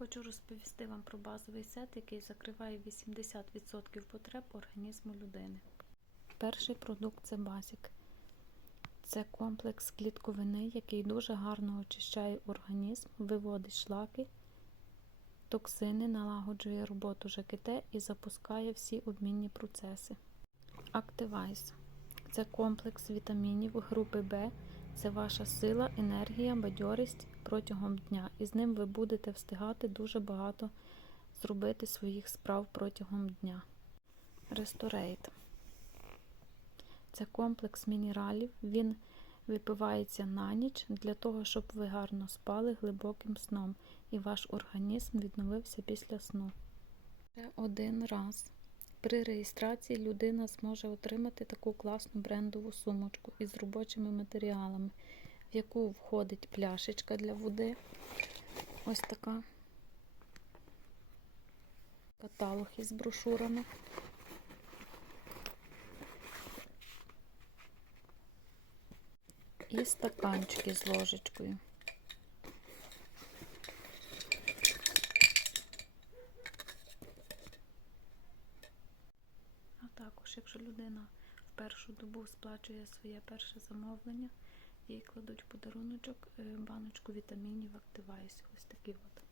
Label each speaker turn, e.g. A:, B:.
A: Хочу розповісти вам про базовий сет, який закриває 80% потреб організму людини. Перший продукт це базік. Це комплекс клітковини, який дуже гарно очищає організм, виводить шлаки, токсини, налагоджує роботу ЖКТ і запускає всі обмінні процеси. Активайз це комплекс вітамінів групи В. Це ваша сила, енергія, бадьорість протягом дня. І з ним ви будете встигати дуже багато зробити своїх справ протягом дня. Ресторейт. Це комплекс мінералів. Він випивається на ніч для того, щоб ви гарно спали глибоким сном і ваш організм відновився після сну. Ще один раз. При реєстрації людина зможе отримати таку класну брендову сумочку із робочими матеріалами, в яку входить пляшечка для води. Ось така. Каталог із брошурами. І стаканчики з ложечкою. Також, якщо людина в першу добу сплачує своє перше замовлення, їй кладуть в подаруночок е, баночку вітамінів Активайс. Ось такі от.